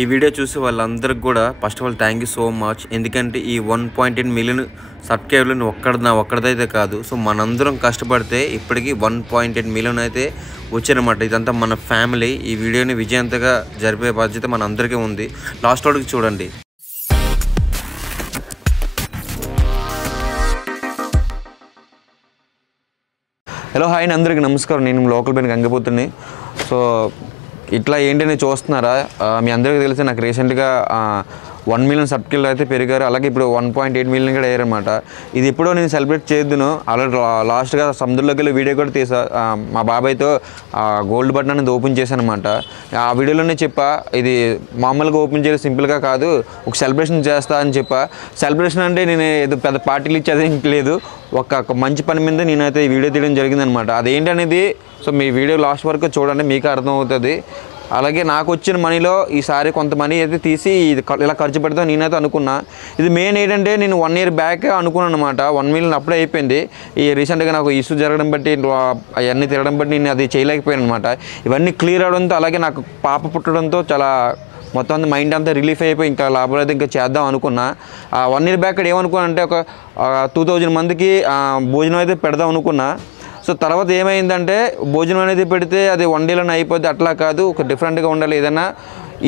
ఈ వీడియో చూసి వాళ్ళందరికి కూడా first of all thank you so much. ఎందుకంటే ఈ 1.8 మిలియన్ సబ్స్క్రైబర్లు ఒక్కడైతే కాదు. సో మనందరం కష్టపడితే ఇప్పటికీ 1.8 మిలియన్ అయితే వచ్చారన్నమాట. ఇదంతా మన ఫ్యామిలీ. ఈ వీడియోని విజయంతగా జరిపే బాధ్యత మన అందరికీ ఉంది. లాస్ట్ వరకు చూడండి. హలో హాయ్ అండి, అందరికీ నమస్కారం. నేను లోకల్ పైన గంగపోతుని. సో ఇట్లా ఏంటని చూస్తున్నారా? మీ అందరికీ తెలిసి నాకు రీసెంట్గా 1 మిలియన్ సబ్స్క్రైబర్లు అయితే పెరిగారు. అలాగే ఇప్పుడు 1.8 మిలియన్ కూడా అయ్యారన్నమాట. ఇది ఎప్పుడో నేను సెలబ్రేట్ చేద్దును. అలాగే లాస్ట్గా సముద్రంలోకి వెళ్ళి వీడియో కూడా తీసా. మా బాబాయ్తో గోల్డ్ బటన్ అనేది ఓపెన్ చేశాను అనమాట. ఆ వీడియోలోనే చెప్పా, ఇది మామూలుగా ఓపెన్ చేయడం సింపుల్గా కాదు, ఒక సెలబ్రేషన్ చేస్తా అని చెప్పా. సెలబ్రేషన్ అంటే నేను ఏదో పెద్ద పార్టీలు ఇచ్చేది లేదు, ఒక మంచి పని మీద నేనైతే ఈ వీడియో తీయడం జరిగిందనమాట. అదేంటనేది సో మీ వీడియో లాస్ట్ వరకు చూడండి, మీకు అర్థమవుతుంది. అలాగే నాకు వచ్చిన మనీలో ఈసారి కొంత మనీ అయితే తీసి ఇలా ఖర్చు పెడతాను నేనైతే అనుకున్నా. ఇది మెయిన్ ఏంటంటే నేను 1 ఇయర్ బ్యాక్ అనుకున్నాను అనమాట. 1 మిలియన్ అప్పుడే అయిపోయింది. ఈ రీసెంట్గా నాకు ఇష్యూ జరగడం బట్టి అవన్నీ తిరగడం బట్టి నేను అది చేయలేకపోయాను అనమాట. ఇవన్నీ క్లియర్ అవడంతో అలాగే నాకు పాప పుట్టడంతో చాలా మొత్తం అంతా మైండ్ అంతా రిలీఫ్ అయిపోయి ఇంకా లాభం అయితే ఇంకా చేద్దాం అనుకున్నా. 1 ఇయర్ బ్యాక్ ఏమనుకున్నా అంటే ఒక 2000 మందికి భోజనం అయితే పెడదాం అనుకున్నా. సో తర్వాత ఏమైందంటే భోజనం అనేది పెడితే అది 1 డేలోనే అయిపోద్ది, అట్లా కాదు, ఒక డిఫరెంట్గా ఉండాలి ఏదైనా.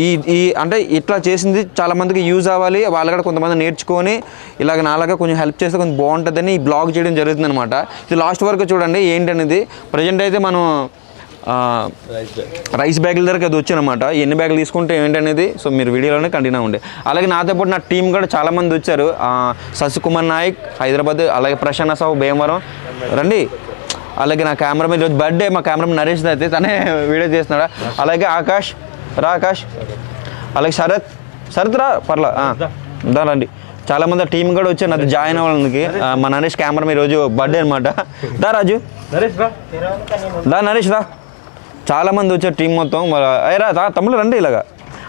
ఈ అంటే ఇట్లా చేసింది చాలామందికి యూజ్ అవ్వాలి, వాళ్ళు కూడా కొంతమంది నేర్చుకొని ఇలాగ నాలాగా కొంచెం హెల్ప్ చేస్తే కొంచెం బాగుంటుందని ఈ బ్లాగ్ చేయడం జరుగుతుంది అనమాట. ఇది లాస్ట్ వరకు చూడండి ఏంటనేది. ప్రజెంట్ అయితే మనం రైస్ బ్యాగుల దగ్గరికి అది వచ్చానమాట. ఎన్ని బ్యాగులు తీసుకుంటే ఏంటనేది సో మీరు వీడియోలోనే కంటిన్యూ ఉండే. అలాగే నాతో పాటు నా టీం కూడా చాలామంది వచ్చారు. శశికుమార్ నాయక్ హైదరాబాద్, అలాగే ప్రశాంత్ సావు భీమవరం రండి. అలాగే నా కెమెరామెన్ ఈరోజు బర్త్డే, మా కెమెరామెన్ నరేష్ అయితే తనే వీడియో చేస్తున్నాడు. అలాగే ఆకాష్ ఆకాష్, అలాగే శరత్ రా పర్లా దా రండి. చాలామంది టీం కూడా వచ్చారు నాతో జాయిన్ అవ్వడానికి. మా నరేష్ కెమెరామెన్ ఈరోజు బర్త్డే అనమాట. దా రాజు, దా నరేష్ రా. చాలామంది వచ్చారు టీం మొత్తం. రా తమ్ముళ్ళు రండి. ఇలాగా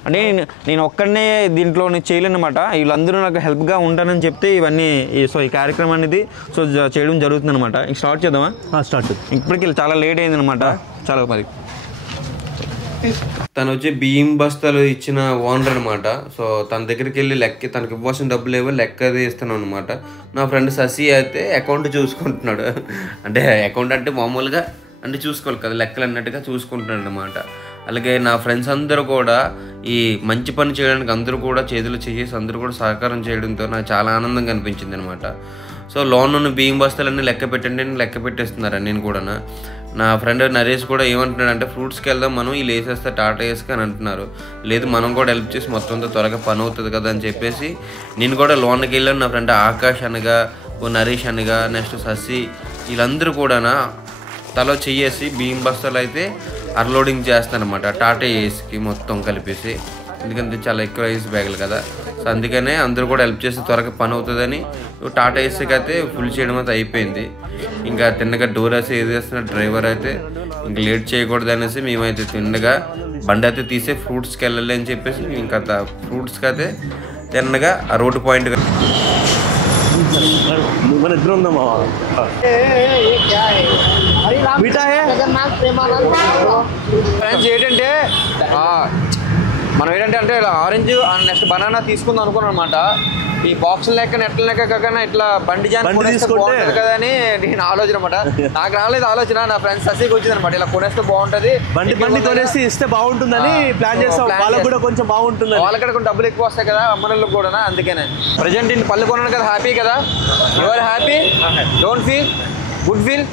అంటే నేను ఒక్కడనే దీంట్లో చేయలేను అనమాట. వీళ్ళందరూ నాకు హెల్ప్గా ఉంటానని చెప్తే ఇవన్నీ సో ఈ కార్యక్రమం అనేది సో చేయడం జరుగుతుంది అనమాట. ఇంక స్టార్ట్ చేద్దామా? స్టార్ట్. ఇప్పటికి చాలా లేట్ అయింది అనమాట. చాలా మరి తను వచ్చి బియ్యం బస్తాలు ఇచ్చిన ఓనర్ అనమాట. సో తన దగ్గరికి వెళ్ళి లెక్క, తనకి ఇవ్వాల్సిన డబ్బులు ఏవో లెక్క అది ఇస్తున్నాను అనమాట. నా ఫ్రెండ్ శశి అయితే అకౌంట్ చూసుకుంటున్నాడు. అంటే అకౌంట్ అంటే మామూలుగా అంటే చూసుకోవాలి కదా, లెక్కలు అన్నట్టుగా చూసుకుంటున్నాడు అనమాట. అలాగే నా ఫ్రెండ్స్ అందరూ కూడా ఈ మంచి పని చేయడానికి అందరూ కూడా చేతులు చేసి అందరూ కూడా సహకారం చేయడంతో నాకు చాలా ఆనందంగా అనిపించింది అనమాట. సో లోన్ ఉన్న బియ్యం బస్తాలన్నీ లెక్క పెట్టండి అని లెక్క పెట్టేస్తున్నారు. నేను కూడా నా ఫ్రెండ్ నరేష్ కూడా ఏమంటున్నాడు అంటే ఫ్రూట్స్కి వెళ్దాం మనం, వీళ్ళు వేసేస్తే టాటా వేసుకు అని అంటున్నారు. లేదు మనం కూడా హెల్ప్ చేసి మొత్తంతో త్వరగా పని అవుతుంది కదా అని చెప్పేసి నేను కూడా లోన్కి వెళ్ళాను. నా ఫ్రెండ్ ఆకాష్ అనగా, ఓ నరేష్ అనగా, నెక్స్ట్ శశి, వీళ్ళందరూ కూడా తలో చెయ్యేసి బియ్యం బస్తాలు అయితే అన్లోడింగ్ చేస్తానమాట టాటా ఏస్కి మొత్తం కలిపేసి. ఎందుకంటే చాలా ఎక్కువ రైస్ బ్యాగులు కదా, సో అందుకనే అందరూ కూడా హెల్ప్ చేసి త్వరగా పని అవుతుందని టాటా ఏసీకి అయితే ఫుల్ చేయడం అయితే అయిపోయింది. ఇంకా తిన్నగా డోర్ వేసి ఏదేస్తున్న డ్రైవర్ అయితే ఇంక లేట్ చేయకూడదు అనేసి మేమైతే తిన్నగా బండి అయితే తీసే ఫ్రూట్స్కి వెళ్ళాలి అని చెప్పేసి ఇంకా ఫ్రూట్స్కి అయితే తిన్నగా ఆ రోడ్డు పాయింట్గా ఫ్రెండ్స్ ఏంటంటే మనం ఏంటంటే ఇలా ఆరెంజ్ నెక్స్ట్ బనానా తీసుకుందాం అనుకున్నాం అనమాట. ఈ బాక్స్ లెక్క నెట్ల లెక్క కాకుండా ఇట్లా బండి జాన్ బాగుంటుంది కదా అని నేను ఆలోచన అనమాట. నాకు రాలేదు ఆలోచన, నా ఫ్రెండ్స్ శశికి వచ్చింది అనమాట. ఇలా కొనేస్తే బాగుంటుంది, బండి కొనేసి ఇస్తే బాగుంటుందని ప్లాన్ చేస్తాం. వాళ్ళకి కూడా కొంచెం బాగుంటుంది, వాళ్ళకి కొంచెం డబ్బులు ఎక్కువ వస్తాయి కదా అమ్మలకు కూడా. అందుకనే ప్రజెంట్ ఇంటి పళ్ళు కొన్నాను కదా, హ్యాపీ కదా? Your happy, don't feel good feel.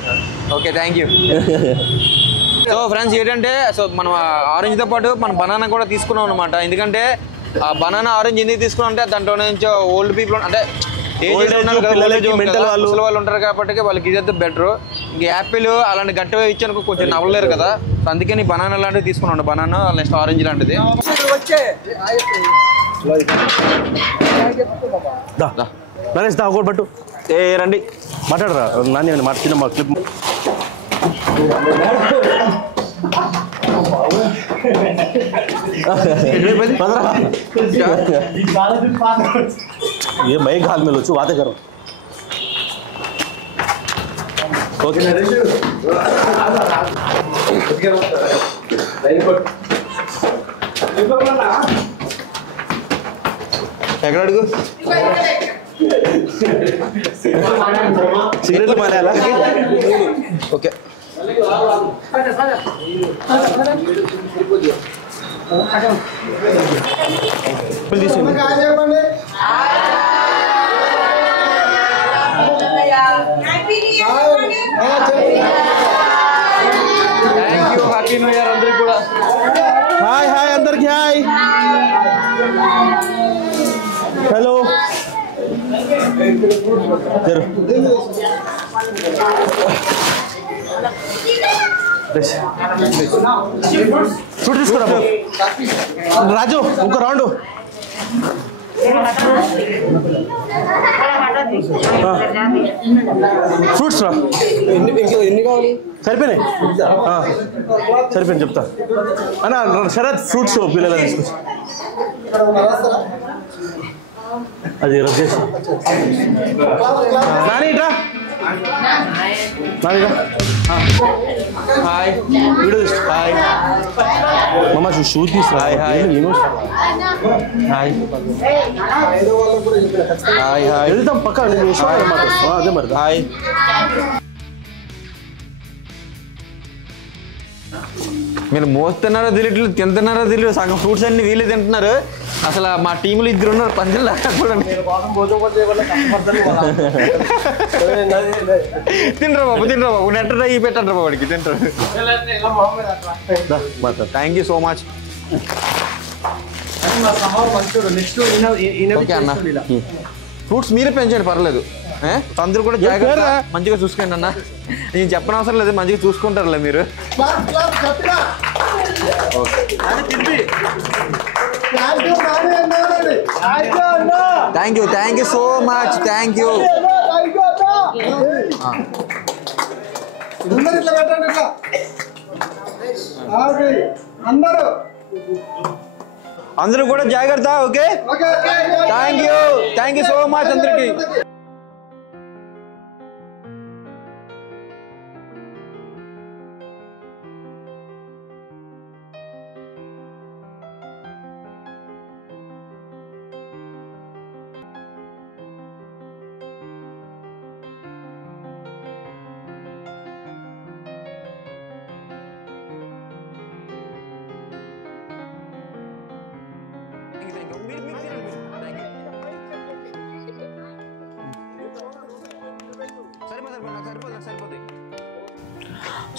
Okay, thank you. So friends ఏంటంటే సో మనం ఆరెంజ్తో పాటు మనం బనానా కూడా తీసుకున్నాం అనమాట. ఎందుకంటే ఆ బనానా ఆరెంజ్ ఎందుకు తీసుకున్నాం అంటే దాంట్లో నుంచి ఓల్డ్ పీపుల్ అంటే వాళ్ళు ఉంటారు కాబట్టి వాళ్ళకి ఇదైతే బెటర్. ఇంక యాపిల్ అలాంటి గట్టిగా ఇచ్చాను కొంచెం నవ్వలేరు కదా, అందుకని బనానా లాంటివి తీసుకున్నాం. బనానా నెక్స్ట్ ఆరెంజ్ లాంటిది. పట్టు రండి మాట్లాడరా నాన్న మార్చిన మా క్లిప్. ये मैं घाल में लो बातें करो. ओके ఎక్కడ అడుగు సిగరెట్లు మానేయాలా? ఓకే హ్యాపీ న్యూ ఇయర్ అందరికి కూడా. హాయ్ హాయ్ అందరికి హాయ్. హలో ఫ్రూట్ తీసుకురా రాజు, ఇంకో రౌండ్. ఫ్రూట్స్ రా. ఎన్ని కావాలి? సరిపోయినాయి సరిపోయింది చెప్తా అన్న. శరత్ ఫ్రూట్స్ పిల్లలు తీసుకొచ్చి అది రద్దు చేసి నానిట్రా నానిరా. హాయ్ వీడియో తీసు. హాయ్ మమ్మ షూ తీసుకురా. Hi hi hi hi hi వెళ్తాం పక్క. అదే మరి. హాయ్ మీరు మోస్తున్నారో తెలియట్లేదు, తింటున్నారో తెలియదు. సగం ఫ్రూట్స్ అన్ని వీళ్ళే తింటున్నారు. అసలు మా టీంలో 2 ఉన్నారు, పంచులు లాగా కూడా. తినరా బాబు తినరా బాబు, నెట్ అయ్యి పెట్టండి బాబు వాడికి తింటారు. Thank you so much. Okay అన్న, ఫ్రూట్స్ మీరే పెంచండి పర్లేదు. అందరూ కూడా జాగ్రత్త, మంచిగా చూసుకోండి అన్న. నేను చెప్పనవసరం లేదు, మంచిగా చూసుకుంటారులే మీరు. Thank you so much. Thank you. అందరూ కూడా జాగ్రత్త. Okay thank you so much అందరికి.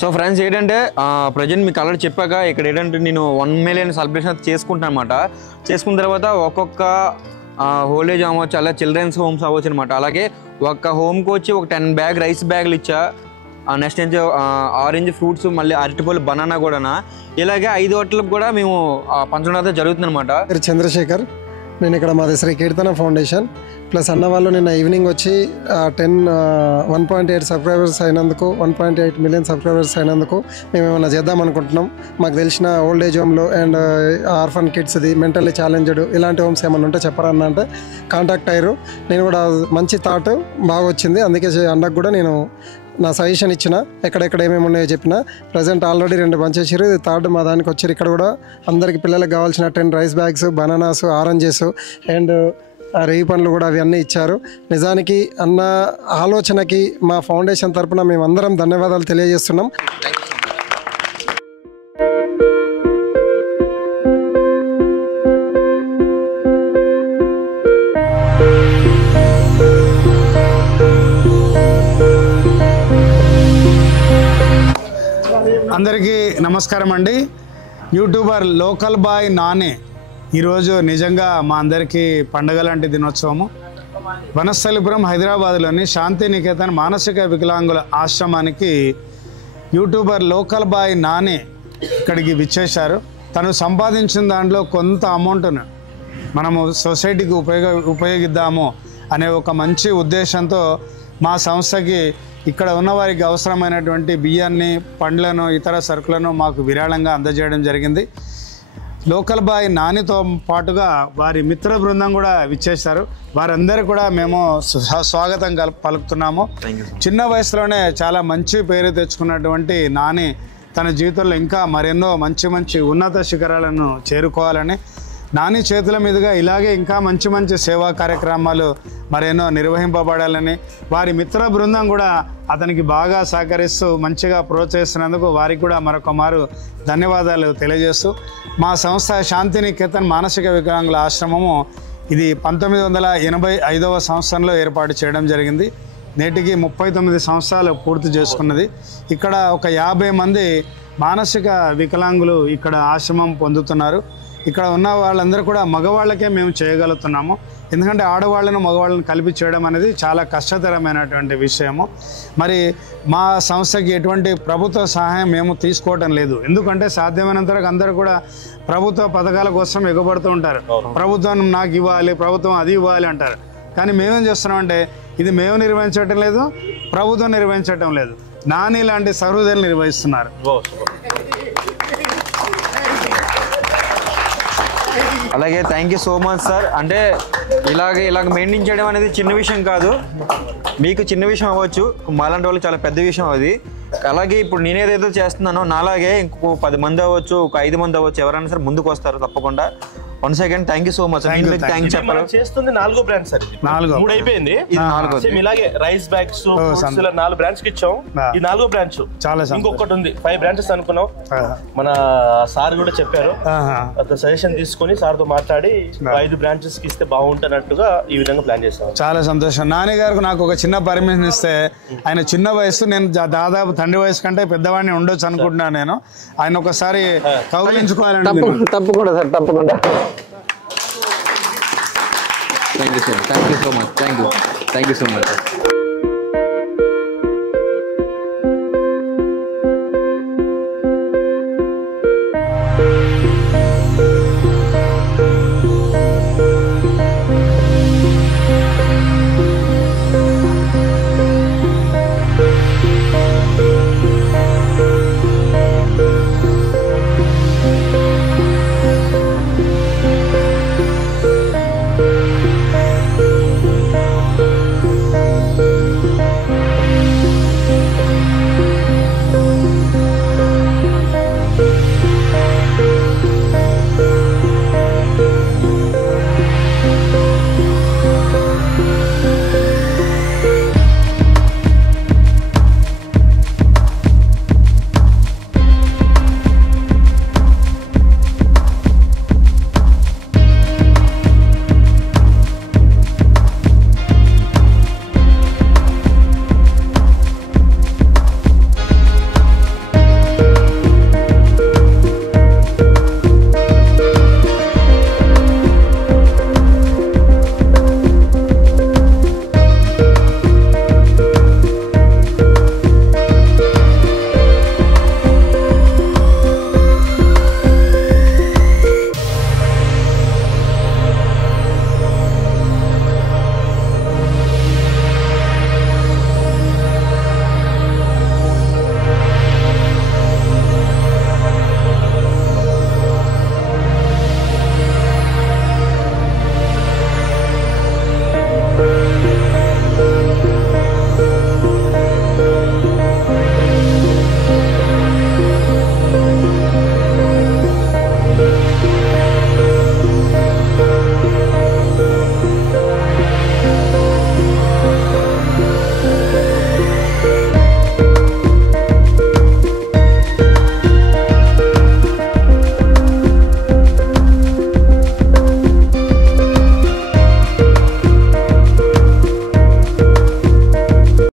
సో ఫ్రెండ్స్ ఏంటంటే ప్రజెంట్ మీకు ఆల్రెడీ చెప్పాక ఇక్కడ ఏంటంటే నేను 1 మిలియన్ సెలబ్రేషన్ చేసుకుంటాను అనమాట. చేసుకున్న తర్వాత ఒక్కొక్క ఓల్డేజ్ హోమ్ అవ్వచ్చు, అలా చిల్డ్రన్స్ హోమ్స్ అవ్వచ్చు అనమాట. అలాగే ఒక హోమ్కి వచ్చి ఒక 10 బ్యాగ్ రైస్ బ్యాగులు ఇచ్చా. నెక్స్ట్ నుంచి ఆరెంజ్ ఫ్రూట్స్, మళ్ళీ అరటిపళ్ళు, బనానా కూడా. ఇలాగే 5 హోటల్కి కూడా మేము పంచడం అయితే జరుగుతుంది అనమాట. చంద్రశేఖర్, నేను ఇక్కడ మాది శ్రీ కీర్తన ఫౌండేషన్ ప్లస్ అన్న వాళ్ళు నిన్న ఈవినింగ్ వచ్చి 1.8 సబ్స్క్రైబర్స్ అయినందుకు, 1.8 మిలియన్ సబ్స్క్రైబర్స్ అయినందుకు మేము ఏమైనా చేద్దాం అనుకుంటున్నాం. మాకు తెలిసిన ఓల్డ్ ఏజ్ హోమ్లో అండ్ ఆర్ఫన్ కిడ్స్ది, మెంటల్లీ ఛాలెంజ్డ్ ఇలాంటి హోమ్స్ ఏమైనా ఉంటే చెప్పరన్న అంటే కాంటాక్ట్ అయ్యారు. నేను కూడా మంచి థాట్ బాగా వచ్చింది, అందుకే అన్నకు కూడా నేను నా సజెషన్ ఇచ్చిన, ఎక్కడెక్కడ ఏమేమి ఉన్నాయో చెప్పిన. ప్రజెంట్ ఆల్రెడీ 2 పనిచేసారు, ఇది 3rd మా దానికి వచ్చారు. ఇక్కడ కూడా అందరికి పిల్లలకు కావాల్సిన 10 rice bags, bananas, oranges and రేగి పండ్లు కూడా అవన్నీ ఇచ్చారు. నిజానికి అన్న ఆలోచనకి మా ఫౌండేషన్ తరపున మేమందరం ధన్యవాదాలు తెలియజేస్తున్నాం. అందరికీ నమస్కారం అండి. యూట్యూబర్ లోకల్ బాయ్ నాని ఈరోజు నిజంగా మా అందరికీ పండగ లాంటి దినోత్సవము. వనస్థలిపురం హైదరాబాద్లోని శాంతినికేతన్ మానసిక వికలాంగుల ఆశ్రమానికి యూట్యూబర్ లోకల్ బాయ్ నాని ఇక్కడికి విచ్చేశారు. తను సంపాదించిన దాంట్లో కొంత అమౌంట్ను మనము సొసైటీకి ఉపయోగిద్దాము అనే ఒక మంచి ఉద్దేశంతో మా సంస్థకి ఇక్కడ ఉన్నవారికి అవసరమైనటువంటి బియ్యాన్ని, పండ్లను, ఇతర సరుకులను మాకు విరాళంగా అందజేయడం జరిగింది. లోకల్ బాయ్ నానితో పాటుగా వారి మిత్ర బృందం కూడా విచ్చేశారు. వారందరూ కూడా మేము స్వాగతం పలుకుతున్నాము. చిన్న వయసులోనే చాలా మంచి పేరు తెచ్చుకున్నటువంటి నాని తన జీవితంలో ఇంకా మరెన్నో మంచి మంచి ఉన్నత శిఖరాలను చేరుకోవాలని, నాని చేతుల మీదుగా ఇలాగే ఇంకా మంచి మంచి సేవా కార్యక్రమాలు మరెన్నో నిర్వహింపబడాలని, వారి మిత్ర బృందం కూడా అతనికి బాగా సహకరిస్తూ మంచిగా ప్రోత్సహిస్తున్నందుకు వారికి కూడా మరొక మారు ధన్యవాదాలు తెలియజేస్తూ, మా సంస్థ శాంతినికేతన్ మానసిక వికలాంగుల ఆశ్రమము ఇది 1985వ సంవత్సరంలో ఏర్పాటు చేయడం జరిగింది. నేటికి 39 సంవత్సరాలు పూర్తి చేసుకున్నది. ఇక్కడ ఒక 50 మంది మానసిక వికలాంగులు ఇక్కడ ఆశ్రమం పొందుతున్నారు. ఇక్కడ ఉన్న వాళ్ళందరూ కూడా మగవాళ్ళకే మేము చేయగలుగుతున్నాము. ఎందుకంటే ఆడవాళ్ళను మగవాళ్ళను కలిపి చేయడం అనేది చాలా కష్టతరమైనటువంటి విషయము. మరి మా సంస్థకి ఎటువంటి ప్రభుత్వ సహాయం మేము తీసుకోవటం లేదు. ఎందుకంటే సాధ్యమైనంత వరకు అందరూ కూడా ప్రభుత్వ పథకాల కోసం ఎగబడుతూ ఉంటారు. ప్రభుత్వం నాకు ఇవ్వాలి, ప్రభుత్వం అది ఇవ్వాలి అంటారు. కానీ మేమేం చేస్తున్నామంటే ఇది మేము నిర్వహించటం లేదు, ప్రభుత్వం నిర్వహించటం లేదు, నాని లాంటి సహృదయులు నిర్వహిస్తున్నారు. అలాగే thank you so much sir. అంటే ఇలాగ మెయింటైన్ చేయడం అనేది చిన్న విషయం కాదు. మీకు చిన్న విషయం అవ్వచ్చు, మాలాంటి వాళ్ళకి చాలా పెద్ద విషయం అది. అలాగే ఇప్పుడు నేనేదైతే చేస్తున్నానో నాలాగే ఇంకో 10 మంది అవ్వచ్చు, ఒక 5 మంది అవ్వచ్చు, ఎవరైనా సరే ముందుకు వస్తారు తప్పకుండా. One second thank you so much. Thanks చెప్పారు. చేస్తుంది 4వ బ్రాంచ్ సార్. 3 అయిపోయింది, ఇది 4వ. ఇలాగే రైస్ బ్యాగ్స్ 4 బ్రాంచ్ కి ఇచ్చాం. ఈ 4వ బ్రాంచ్. ఇంకొకటి ఉంది, 5 బ్రాంచెస్ అనుకున్నాం. మన సార్ కూడా చెప్పారు, సజెషన్ తీసుకొని సార్ తో మాట్లాడి 5 బ్రాంచెస్ కి ఇస్తే బాగుంటున్నట్టుగా ఈ విధంగా ప్లాన్ చేస్తాం. చాలా సంతోషం. నాని గారికి నాకు ఒక చిన్న పర్మిషన్ ఇస్తే, ఆయన చిన్న వయసు, నేను దాదాపు తండ్రి వయసు కంటే పెద్దవాడిని ఉండొచ్చు అనుకుంటున్నాను. నేను ఆయన ఒకసారి కౌగిలించుకోవాలంటే తప్పకుండా సార్, తప్పకుండా. Thank you sir, thank you so much, thank you so much.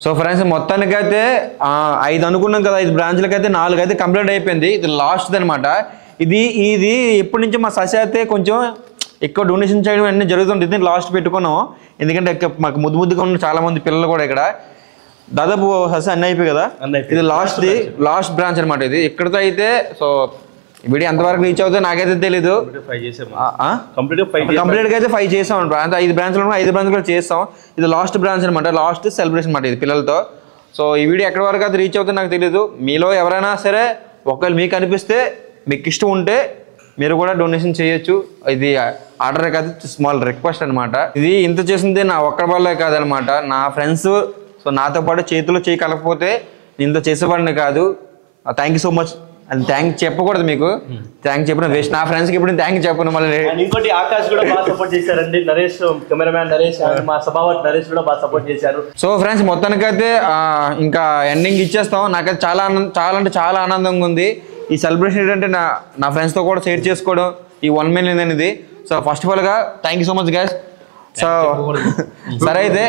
So friends మొత్తానికైతే 5 అనుకున్నాం కదా, 5 బ్రాంచ్లకైతే 4 అయితే కంప్లీట్ అయిపోయింది. ఇది లాస్ట్ అనమాట. ఇది ఎప్పటి నుంచి మా ససి అయితే కొంచెం ఎక్కువ డొనేషన్ చేయడం అన్నీ జరుగుతుంది. లాస్ట్ పెట్టుకున్నాం, ఎందుకంటే మాకు ముద్దుగా ఉన్న చాలా మంది పిల్లలు కూడా ఇక్కడ దాదాపు ససి అన్నీ అయిపోయి కదా. ఇది లాస్ట్ బ్రాంచ్ అనమాట. ఇది ఇక్కడితో అయితే సో వీడియో ఎంతవరకు రీచ్ అవుతుందో నాకైతే తెలీదు. కంప్లీట్ గా అయితే 5 చేసాం అనమాట. అంటే 5 బ్రాంచ్లు 5 బ్రాంచ్లు చేస్తాం. ఇది లాస్ట్ బ్రాంచ్ అనమాట, లాస్ట్ సెలబ్రేషన్ అనమాట ఇది పిల్లలతో. సో ఈ వీడియో ఎక్కడి వరకు అయితే రీచ్ అవుతుందో నాకు తెలియదు. మీలో ఎవరైనా సరే ఒకవేళ మీకు అనిపిస్తే, మీకు ఇష్టం ఉంటే మీరు కూడా డొనేషన్ చేయొచ్చు. ఇది ఆర్డర్ కాదు, స్మాల్ రిక్వెస్ట్ అనమాట. ఇది ఇంత చేసింది నా ఒక్కడి వల్లే కాదనమాట, నా ఫ్రెండ్స్. సో నాతో పాటు చేతిలో చేయి కలకపోతే ఇంత చేసేవాడిని కాదు. థ్యాంక్ యూ సో మచ్ అది థ్యాంక్ చెప్పకూడదు మీకు, థ్యాంక్ చెప్పిన వేస్ట్. నా ఫ్రెండ్స్కి ఇప్పుడు థ్యాంక్ చెప్పను మళ్ళీ. ఇంకోటి ఆకాష్ కూడా బాగా సపోర్ట్ చేశారండి, నరేష్ కెమెరామ్యాన్ నరేష్, మా సభావత్ నరేష్ కూడా బాగా సపోర్ట్ చేశారు. సో ఫ్రెండ్స్ మొత్తానికైతే ఇంకా ఎండింగ్ ఇచ్చేస్తాం. నాకైతే చాలా అంటే చాలా ఆనందంగా ఉంది. ఈ సెలబ్రేషన్ ఏంటంటే నా ఫ్రెండ్స్తో కూడా షేర్ చేసుకోవడం ఈ 1 million అనేది. సో ఫస్ట్ ఆఫ్ ఆల్గా thank you so much guys. So సరే అయితే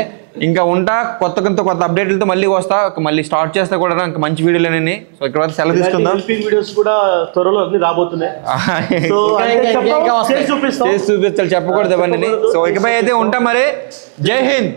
ఇంకా ఉంటా, కొత్త అప్డేట్లతో మళ్ళీ వస్తా, మళ్ళీ స్టార్ట్ చేస్తా కూడా ఇంకా మంచి వీడియోలేనని. సో ఇక్కడ వరకు సెలవు తీసుకుందాం. వీడియోస్ కూడా త్వరలో అన్ని రాబోతున్నాయి. చేసి చూపిస్తాను, చెప్పకూడదు అవన్నీ. సో ఇకపై అయితే ఉంటాం మరి. జై హింద్.